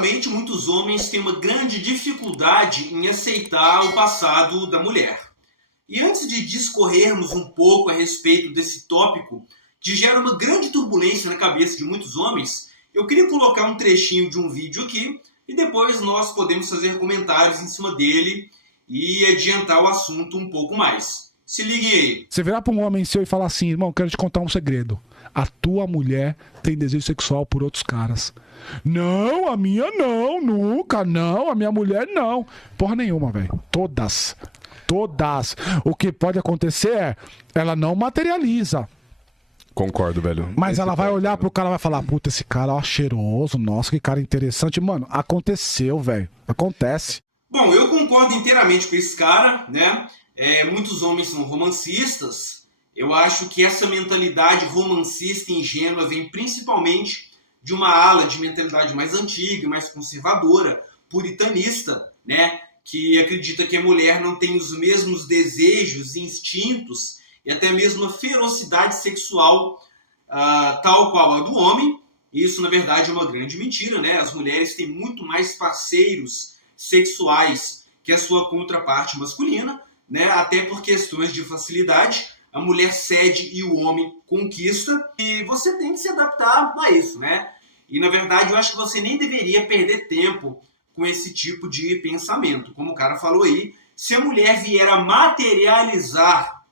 Geralmente, muitos homens têm uma grande dificuldade em aceitar o passado da mulher. E antes de discorrermos um pouco a respeito desse tópico, que gera uma grande turbulência na cabeça de muitos homens, eu queria colocar um trechinho de um vídeo aqui e depois nós podemos fazer comentários em cima dele e adiantar o assunto um pouco mais. Se liguem aí. Você virar para um homem seu e falar assim: irmão, quero te contar um segredo. A tua mulher tem desejo sexual por outros caras. Não, a minha não, nunca, não, a minha mulher não. Porra nenhuma, velho. Todas. O que pode acontecer é, ela não materializa. Concordo, velho. Mas ela vai olhar pro cara e vai falar: puta, esse cara, ó, cheiroso, nossa, que cara interessante. Mano, aconteceu, velho. Acontece. Bom, eu concordo inteiramente com esse cara, né? Muitos homens são romancistas. Eu acho que essa mentalidade romancista e ingênua vem principalmente de uma ala de mentalidade mais antiga, mais conservadora, puritanista, né? Que acredita que a mulher não tem os mesmos desejos, instintos e até mesmo a ferocidade sexual tal qual a do homem. Isso, na verdade, é uma grande mentira, né? As mulheres têm muito mais parceiros sexuais que a sua contraparte masculina, né? Até por questões de facilidade, a mulher cede e o homem conquista, e você tem que se adaptar a isso, né? E, na verdade, eu acho que você nem deveria perder tempo com esse tipo de pensamento. Como o cara falou aí, se a mulher vier a materializar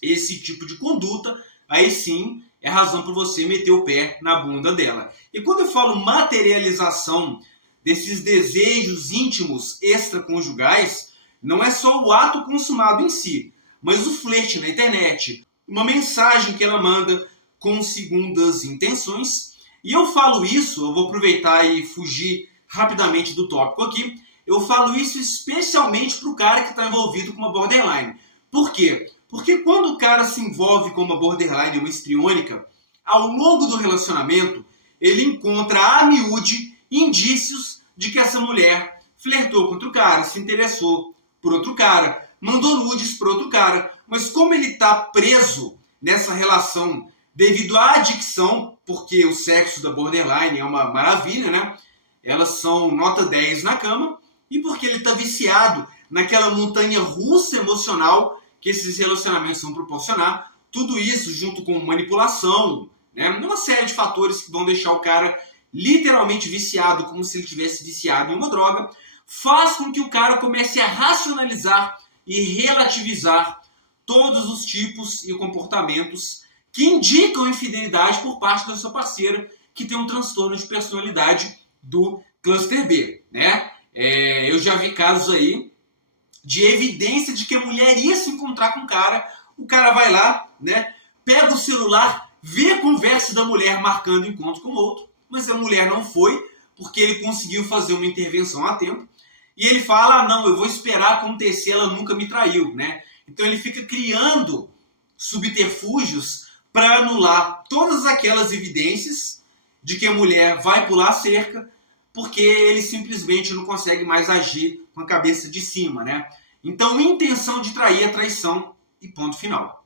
esse tipo de conduta, aí sim é razão para você meter o pé na bunda dela. E quando eu falo materialização desses desejos íntimos extraconjugais, não é só o ato consumado em si, mas o flerte na internet, uma mensagem que ela manda com segundas intenções. E eu falo isso, eu vou aproveitar e fugir rapidamente do tópico aqui, eu falo isso especialmente para o cara que está envolvido com uma borderline. Por quê? Porque quando o cara se envolve com uma borderline, uma histriônica, ao longo do relacionamento, ele encontra a miúde indícios de que essa mulher flertou com outro cara, se interessou por outro cara, mandou nudes para outro cara. Mas como ele está preso nessa relação devido à adicção, porque o sexo da borderline é uma maravilha, né? Elas são nota 10 na cama, e porque ele está viciado naquela montanha russa emocional que esses relacionamentos vão proporcionar, tudo isso junto com manipulação, né? Uma série de fatores que vão deixar o cara literalmente viciado, como se ele tivesse viciado em uma droga, faz com que o cara comece a racionalizar e relativizar todos os tipos e comportamentos que indicam infidelidade por parte da sua parceira, que tem um transtorno de personalidade do cluster B, né? Eu já vi casos aí de evidência de que a mulher ia se encontrar com o cara vai lá, né? Pega o celular, vê a conversa da mulher marcando encontro com o outro, mas a mulher não foi, porque ele conseguiu fazer uma intervenção a tempo, e ele fala: não, eu vou esperar acontecer, ela nunca me traiu, né? Então ele fica criando subterfúgios para anular todas aquelas evidências de que a mulher vai pular a cerca, porque ele simplesmente não consegue mais agir com a cabeça de cima, né? Então, intenção de trair é traição e ponto final.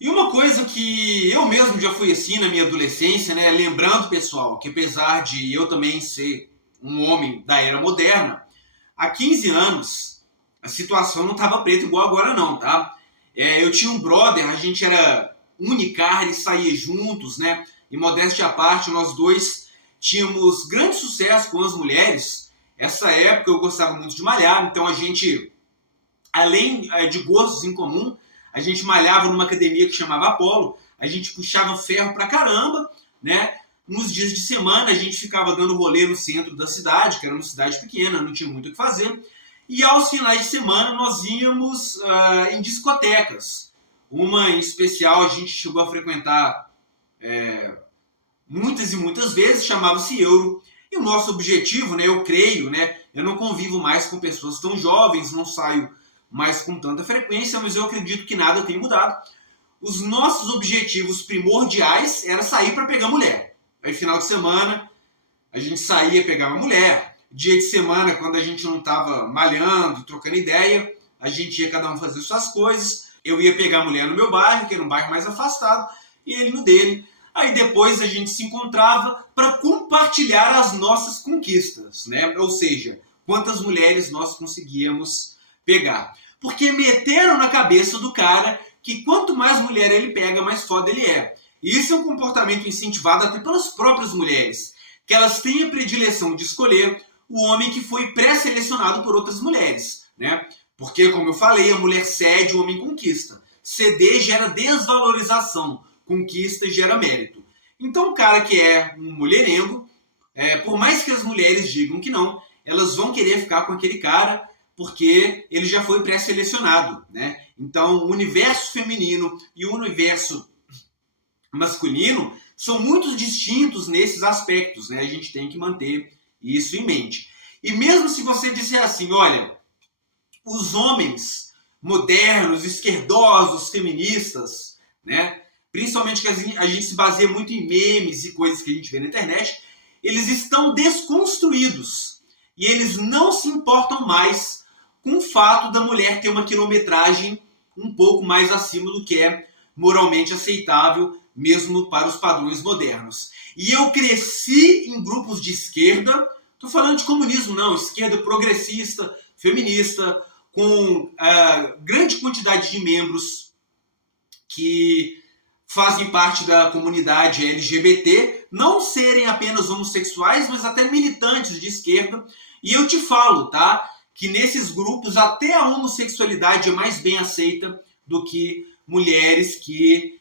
E uma coisa que eu mesmo já fui assim na minha adolescência, né? Lembrando, pessoal, que apesar de eu também ser um homem da era moderna, há 15 anos a situação não estava preta igual agora não, tá? Eu tinha um brother, a gente era unicarne, saía juntos, né? E modéstia à parte, nós dois tínhamos grande sucesso com as mulheres. Essa época eu gostava muito de malhar, então a gente, além de gostos em comum, a gente malhava numa academia que chamava Apollo, a gente puxava ferro pra caramba, né? Nos dias de semana a gente ficava dando rolê no centro da cidade, que era uma cidade pequena, não tinha muito o que fazer. E aos finais de semana nós íamos em discotecas. Uma em especial a gente chegou a frequentar muitas e muitas vezes, chamava-se Euro. E o nosso objetivo, né, eu creio, né, eu não convivo mais com pessoas tão jovens, não saio mais com tanta frequência, mas eu acredito que nada tem mudado. Os nossos objetivos primordiais era sair para pegar mulher. Aí final de semana a gente saía pegar uma mulher. Dia de semana, quando a gente não estava malhando, trocando ideia, a gente ia cada um fazer suas coisas. Eu ia pegar a mulher no meu bairro, que era um bairro mais afastado, e ele no dele. Aí depois a gente se encontrava para compartilhar as nossas conquistas, né? Ou seja, quantas mulheres nós conseguíamos pegar. Porque meteram na cabeça do cara que quanto mais mulher ele pega, mais foda ele é. E isso é um comportamento incentivado até pelas próprias mulheres, que elas têm a predileção de escolher o homem que foi pré-selecionado por outras mulheres, né? Porque, como eu falei, a mulher cede, o homem conquista. Ceder gera desvalorização, conquista gera mérito. Então, o cara que é um mulherengo, por mais que as mulheres digam que não, elas vão querer ficar com aquele cara porque ele já foi pré-selecionado, né? Então, o universo feminino e o universo masculino são muito distintos nesses aspectos, né? A gente tem que manter isso em mente. E mesmo se você disser assim, olha, os homens modernos, esquerdosos, feministas, né? Principalmente que a gente se baseia muito em memes e coisas que a gente vê na internet, eles estão desconstruídos e eles não se importam mais com o fato da mulher ter uma quilometragem um pouco mais acima do que é moralmente aceitável, mesmo para os padrões modernos. E eu cresci em grupos de esquerda, estou falando de comunismo não, esquerda progressista, feminista, com grande quantidade de membros que fazem parte da comunidade LGBT, não serem apenas homossexuais, mas até militantes de esquerda. E eu te falo, tá, que nesses grupos até a homossexualidade é mais bem aceita do que mulheres que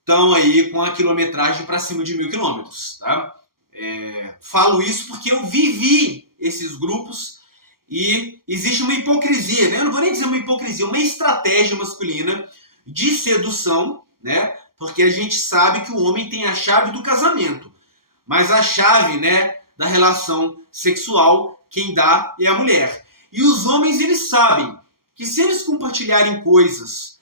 estão aí com a quilometragem para cima de 1.000 quilômetros, tá? Falo isso porque eu vivi esses grupos e existe uma hipocrisia, né? Eu não vou nem dizer uma hipocrisia, uma estratégia masculina de sedução, né? Porque a gente sabe que o homem tem a chave do casamento, mas a chave, né, da relação sexual, quem dá é a mulher. E os homens, eles sabem que se eles compartilharem coisas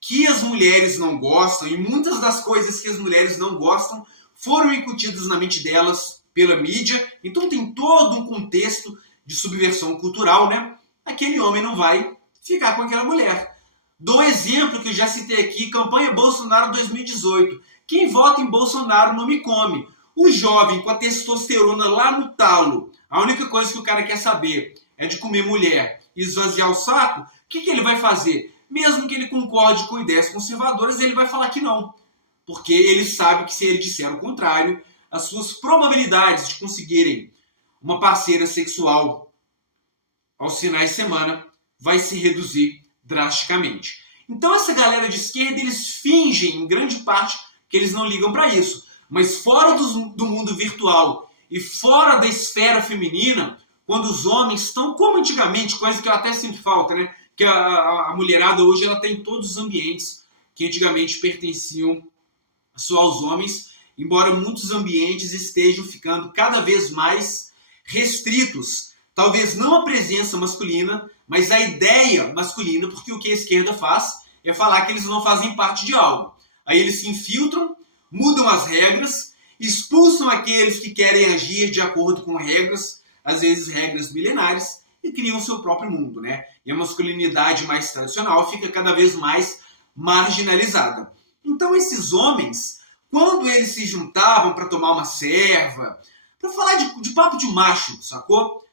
que as mulheres não gostam, e muitas das coisas que as mulheres não gostam foram incutidas na mente delas pela mídia, então tem todo um contexto de subversão cultural, né? Aquele homem não vai ficar com aquela mulher. Dou exemplo que eu já citei aqui, campanha Bolsonaro 2018. Quem vota em Bolsonaro não me come. O jovem com a testosterona lá no talo, a única coisa que o cara quer saber é de comer mulher e esvaziar o saco, o que ele vai fazer? Mesmo que ele concorde com ideias conservadoras, ele vai falar que não. Porque ele sabe que se ele disser o contrário, as suas probabilidades de conseguirem uma parceira sexual aos finais de semana vai se reduzir drasticamente. Então essa galera de esquerda, eles fingem em grande parte que eles não ligam para isso. Mas fora do mundo virtual e fora da esfera feminina, quando os homens estão como antigamente, coisa que eu até sinto falta, né? Que a mulherada hoje ela tem todos os ambientes que antigamente pertenciam só aos homens, embora muitos ambientes estejam ficando cada vez mais restritos. Talvez não a presença masculina, mas a ideia masculina, porque o que a esquerda faz é falar que eles não fazem parte de algo. Aí eles se infiltram, mudam as regras, expulsam aqueles que querem agir de acordo com regras, às vezes regras milenares, e criam seu próprio mundo, né? E a masculinidade mais tradicional fica cada vez mais marginalizada. Então esses homens, quando eles se juntavam para tomar uma serva, para falar de papo de macho, sacou?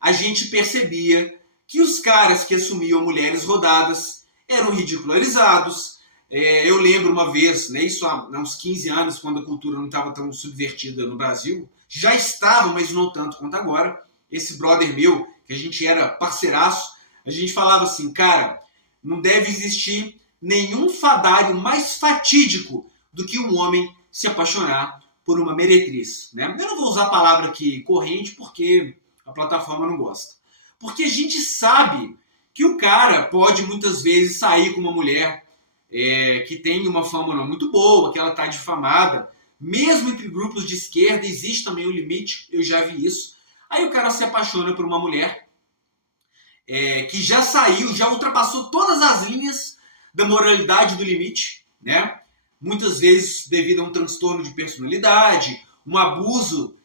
A gente percebia que os caras que assumiam mulheres rodadas eram ridicularizados. Eu lembro uma vez, né, isso há uns 15 anos, quando a cultura não estava tão subvertida no Brasil, já estava, mas não tanto quanto agora, esse brother meu, que a gente era parceiraço, a gente falava assim, cara, não deve existir nenhum fadário mais fatídico do que um homem se apaixonar por uma meretriz, né? Eu não vou usar a palavra aqui corrente porque a plataforma não gosta. Porque a gente sabe que o cara pode muitas vezes sair com uma mulher que tem uma fama não muito boa, que ela está difamada. Mesmo entre grupos de esquerda existe também um limite, eu já vi isso. Aí o cara se apaixona por uma mulher que já saiu, já ultrapassou todas as linhas da moralidade do limite, né? Muitas vezes devido a um transtorno de personalidade, um abuso,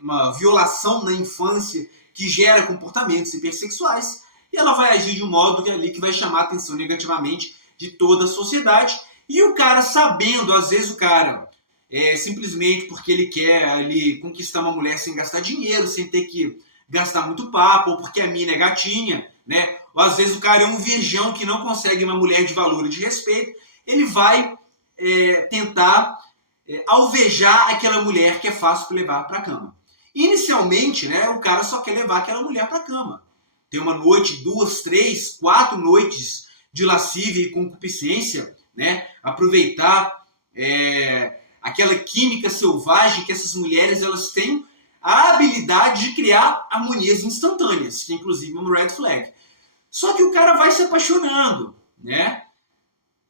uma violação na infância que gera comportamentos hipersexuais, e ela vai agir de um modo que vai chamar a atenção negativamente de toda a sociedade. E o cara sabendo, às vezes o cara simplesmente porque ele quer ali conquistar uma mulher sem gastar dinheiro, sem ter que gastar muito papo, ou porque a mina é gatinha, né? Ou às vezes o cara é um virgão que não consegue uma mulher de valor e de respeito, ele vai tentar alvejar aquela mulher que é fácil de levar para a cama. Inicialmente, né, o cara só quer levar aquela mulher para a cama. Ter uma noite, 2, 3, 4 noites de lascívia e concupiscência, né? Aproveitar aquela química selvagem que essas mulheres elas têm a habilidade de criar harmonias instantâneas, que é inclusive uma red flag. Só que o cara vai se apaixonando, né?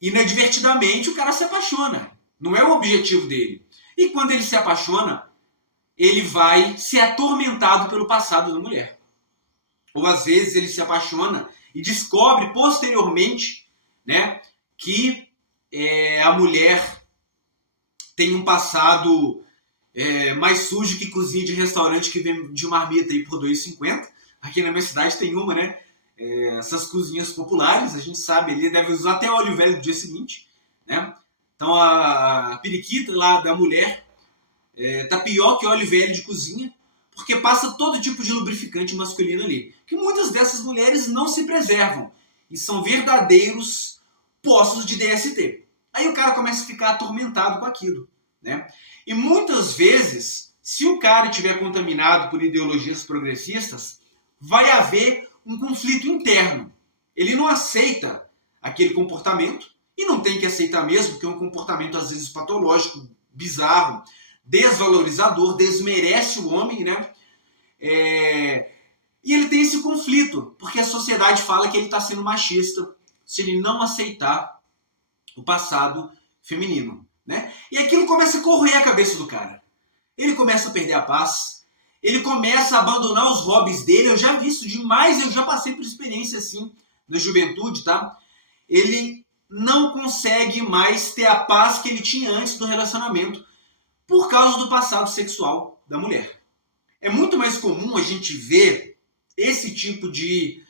Inadvertidamente o cara se apaixona. Não é o objetivo dele. E quando ele se apaixona, ele vai ser atormentado pelo passado da mulher. Ou às vezes ele se apaixona e descobre posteriormente, né, que a mulher tem um passado mais sujo que cozinha de restaurante que vem de marmita aí por R$2,50. Aqui na minha cidade tem uma, né? Essas cozinhas populares, a gente sabe, ele deve usar até óleo velho no dia seguinte, né? Então a periquita lá da mulher tá pior que óleo velho de cozinha, porque passa todo tipo de lubrificante masculino ali. Que muitas dessas mulheres não se preservam e são verdadeiros poços de DST. Aí o cara começa a ficar atormentado com aquilo, né? E muitas vezes, se o cara estiver contaminado por ideologias progressistas, vai haver um conflito interno. Ele não aceita aquele comportamento, e não tem que aceitar mesmo, porque é um comportamento às vezes patológico, bizarro, desvalorizador, desmerece o homem, né? E ele tem esse conflito, porque a sociedade fala que ele está sendo machista se ele não aceitar o passado feminino, né? E aquilo começa a corroer a cabeça do cara. Ele começa a perder a paz, ele começa a abandonar os hobbies dele. Eu já vi isso demais, eu já passei por experiência assim na juventude, tá? Ele não consegue mais ter a paz que ele tinha antes do relacionamento por causa do passado sexual da mulher. É muito mais comum a gente ver esse tipo de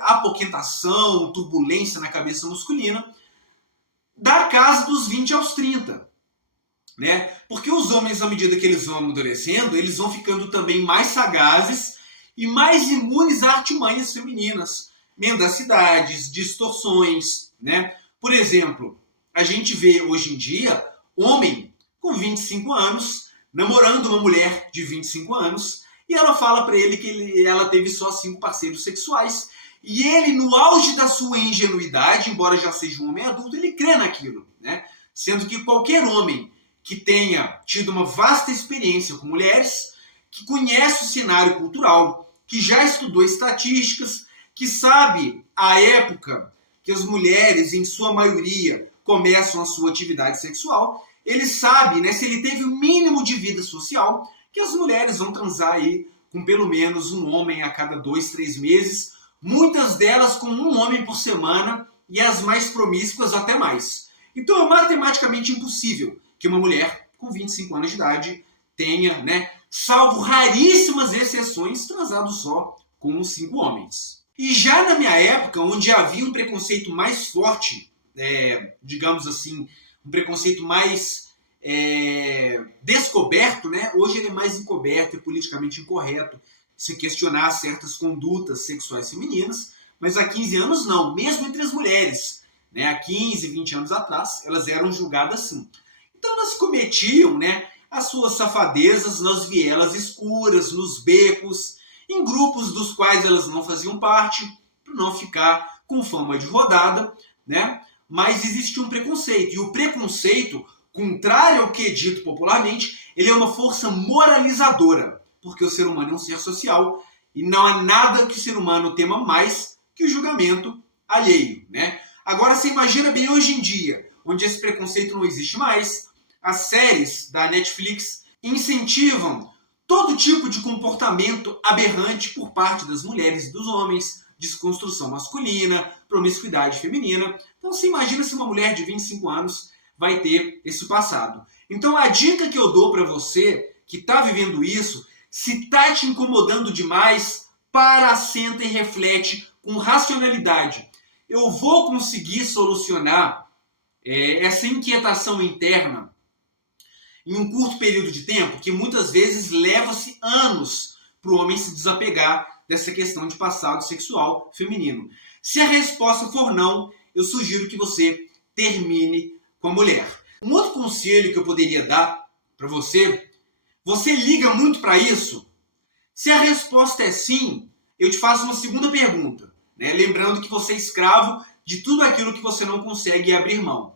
apoquentação, turbulência na cabeça masculina da casa dos 20 aos 30. Né? Porque os homens, à medida que eles vão amadurecendo, eles vão ficando também mais sagazes e mais imunes a artimanhas femininas, mendacidades, distorções, né? Por exemplo, a gente vê hoje em dia homem com 25 anos namorando uma mulher de 25 anos e ela fala para ele que ela teve só 5 parceiros sexuais e ele, no auge da sua ingenuidade, embora já seja um homem adulto, ele crê naquilo, né? Sendo que qualquer homem que tenha tido uma vasta experiência com mulheres, que conhece o cenário cultural, que já estudou estatísticas, que sabe a época que as mulheres, em sua maioria, começam a sua atividade sexual, ele sabe, né, se ele teve o mínimo de vida social, que as mulheres vão transar aí com pelo menos um homem a cada 2, 3 meses, muitas delas com um homem por semana e as mais promíscuas até mais. Então é matematicamente impossível que uma mulher com 25 anos de idade tenha, né, salvo raríssimas exceções, transado só com 5 homens. E já na minha época, onde havia um preconceito mais forte, digamos assim, um preconceito mais descoberto, né? Hoje ele é mais encoberto e politicamente incorreto se questionar certas condutas sexuais femininas, mas há 15 anos não, mesmo entre as mulheres, né? Há 15, 20 anos atrás, elas eram julgadas assim. Então elas cometiam, né, as suas safadezas nas vielas escuras, nos becos, em grupos dos quais elas não faziam parte, para não ficar com fama de rodada, né? Mas existia um preconceito, e o preconceito, contrário ao que é dito popularmente, ele é uma força moralizadora, porque o ser humano é um ser social, e não há nada que o ser humano tema mais que o julgamento alheio, né? Agora você imagina bem hoje em dia, onde esse preconceito não existe mais, as séries da Netflix incentivam todo tipo de comportamento aberrante por parte das mulheres e dos homens, desconstrução masculina, promiscuidade feminina. Então você imagina se uma mulher de 25 anos vai ter esse passado. Então a dica que eu dou para você que está vivendo isso, se está te incomodando demais, para, senta e reflete com racionalidade. Eu vou conseguir solucionar essa inquietação interna em um curto período de tempo, que muitas vezes leva-se anos para o homem se desapegar dessa questão de passado sexual feminino. Se a resposta for não, eu sugiro que você termine com a mulher. Um outro conselho que eu poderia dar para você, você liga muito para isso? Se a resposta é sim, eu te faço uma segunda pergunta, né? Lembrando que você é escravo de tudo aquilo que você não consegue abrir mão.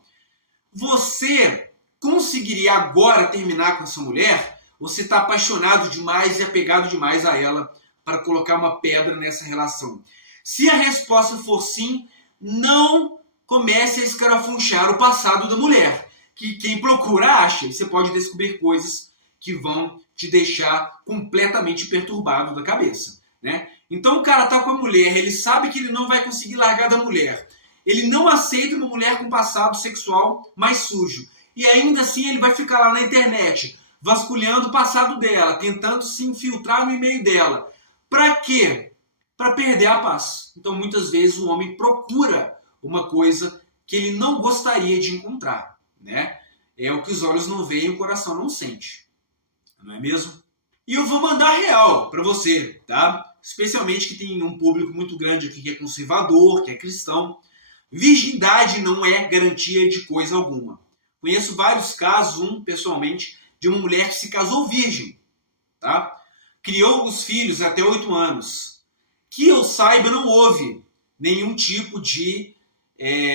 Você conseguiria agora terminar com essa mulher? Ou você está apaixonado demais e apegado demais a ela para colocar uma pedra nessa relação? Se a resposta for sim, não comece a escarafunchar o passado da mulher. Que quem procura acha, e você pode descobrir coisas que vão te deixar completamente perturbado da cabeça, né? Então o cara tá com a mulher, ele sabe que ele não vai conseguir largar da mulher. Ele não aceita uma mulher com passado sexual mais sujo. E ainda assim ele vai ficar lá na internet, vasculhando o passado dela, tentando se infiltrar no e-mail dela. Pra quê? Para perder a paz. Então muitas vezes o homem procura uma coisa que ele não gostaria de encontrar, né? É o que os olhos não veem e o coração não sente. Não é mesmo? E eu vou mandar real para você, tá? Especialmente que tem um público muito grande aqui que é conservador, que é cristão. Virgindade não é garantia de coisa alguma. Conheço vários casos, um pessoalmente, de uma mulher que se casou virgem, tá? Criou os filhos até 8 anos. Que eu saiba, não houve nenhum tipo de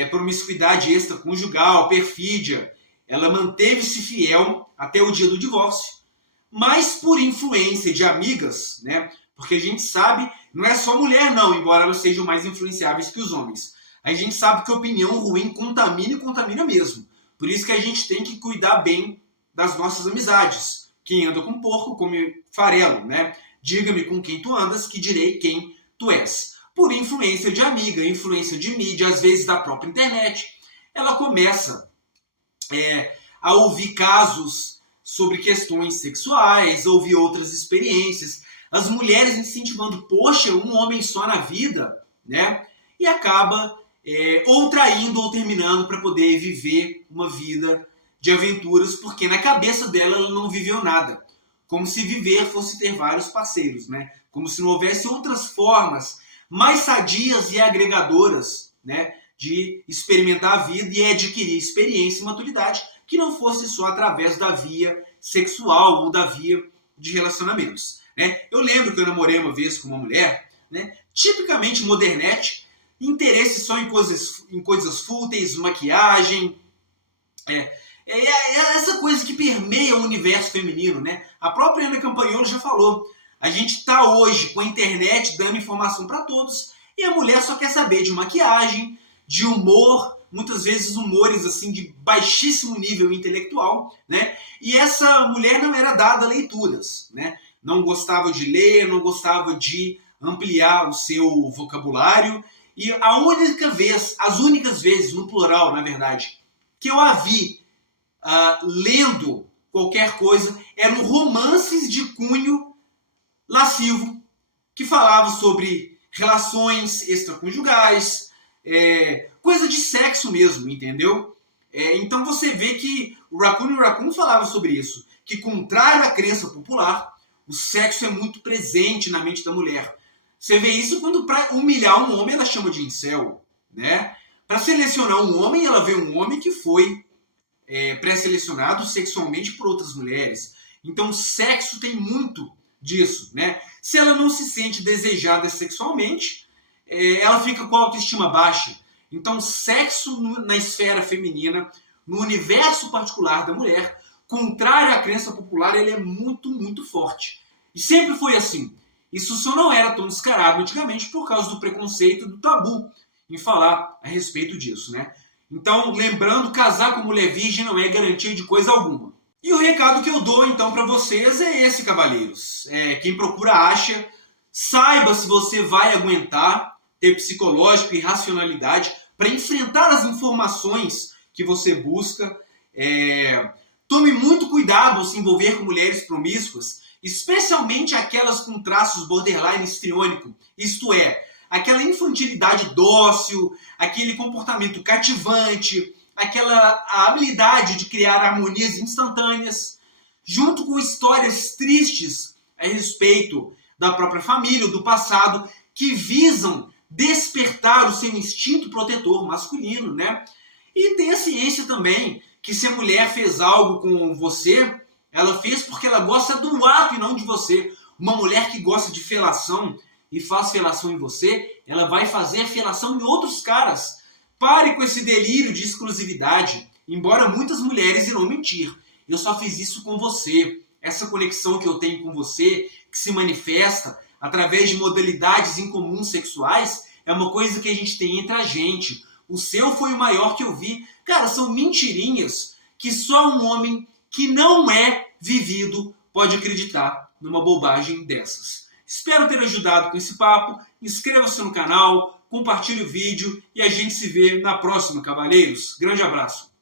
promiscuidade extraconjugal, perfídia. Ela manteve-se fiel até o dia do divórcio. Mas por influência de amigas, né? Porque a gente sabe, não é só mulher não, embora elas sejam mais influenciáveis que os homens. A gente sabe que a opinião ruim contamina e contamina mesmo. Por isso que a gente tem que cuidar bem das nossas amizades. Quem anda com porco come farelo, né? Diga-me com quem tu andas, que direi quem tu és. Por influência de amiga, influência de mídia, às vezes da própria internet, ela começa a ouvir casos sobre questões sexuais, ouvir outras experiências, as mulheres incentivando, poxa, um homem só na vida, né? E acaba ou traindo ou terminando para poder viver uma vida de aventuras, porque na cabeça dela ela não viveu nada. Como se viver fosse ter vários parceiros, né? Como se não houvesse outras formas mais sadias e agregadoras, né, de experimentar a vida e adquirir experiência e maturidade, que não fosse só através da via sexual ou da via de relacionamentos, né? Eu lembro que eu namorei uma vez com uma mulher, né, tipicamente modernete, interesse só em coisas fúteis, maquiagem, essa coisa que permeia o universo feminino, né? A própria Ana Campanholo já falou, a gente está hoje com a internet dando informação para todos e a mulher só quer saber de maquiagem, de humor, muitas vezes humores assim de baixíssimo nível intelectual, né? E essa mulher não era dada a leituras, né? Não gostava de ler, não gostava de ampliar o seu vocabulário. E as únicas vezes, no plural, na verdade, que eu a vi lendo qualquer coisa, eram romances de cunho lascivo, que falava sobre relações extraconjugais, coisa de sexo mesmo, entendeu? Então você vê que o Raccoon falava sobre isso, que contrário à crença popular, o sexo é muito presente na mente da mulher. Você vê isso quando para humilhar um homem ela chama de incel, né? Para selecionar um homem, ela vê um homem que foi pré-selecionado sexualmente por outras mulheres. Então o sexo tem muito disso, né? Se ela não se sente desejada sexualmente, ela fica com a autoestima baixa. Então sexo na esfera feminina, no universo particular da mulher, contrário à crença popular, ele é muito, muito forte. E sempre foi assim. Isso só não era tão descarado antigamente por causa do preconceito, do tabu em falar a respeito disso, né? Então, lembrando, casar com mulher virgem não é garantia de coisa alguma. E o recado que eu dou, então, para vocês é esse, cavalheiros. Quem procura acha, saiba se você vai aguentar ter psicológico e racionalidade para enfrentar as informações que você busca. Tome muito cuidado ao se envolver com mulheres promíscuas, especialmente aquelas com traços borderline histriônico, isto é, aquela infantilidade dócil, aquele comportamento cativante, aquela habilidade de criar harmonias instantâneas. junto com histórias tristes a respeito da própria família, do passado, que visam despertar o seu instinto protetor masculino, né? E ter a ciência também que se a mulher fez algo com você, ela fez porque ela gosta do ato e não de você. Uma mulher que gosta de felação e faz felação em você, ela vai fazer felação em outros caras. Pare com esse delírio de exclusividade. Embora muitas mulheres irão mentir. Eu só fiz isso com você. Essa conexão que eu tenho com você, que se manifesta através de modalidades incomuns sexuais, é uma coisa que a gente tem entre a gente. O seu foi o maior que eu vi. Cara, são mentirinhas que só um homem que não é vivido pode acreditar numa bobagem dessas. Espero ter ajudado com esse papo. Inscreva-se no canal, compartilhe o vídeo e a gente se vê na próxima, cavaleiros. Grande abraço.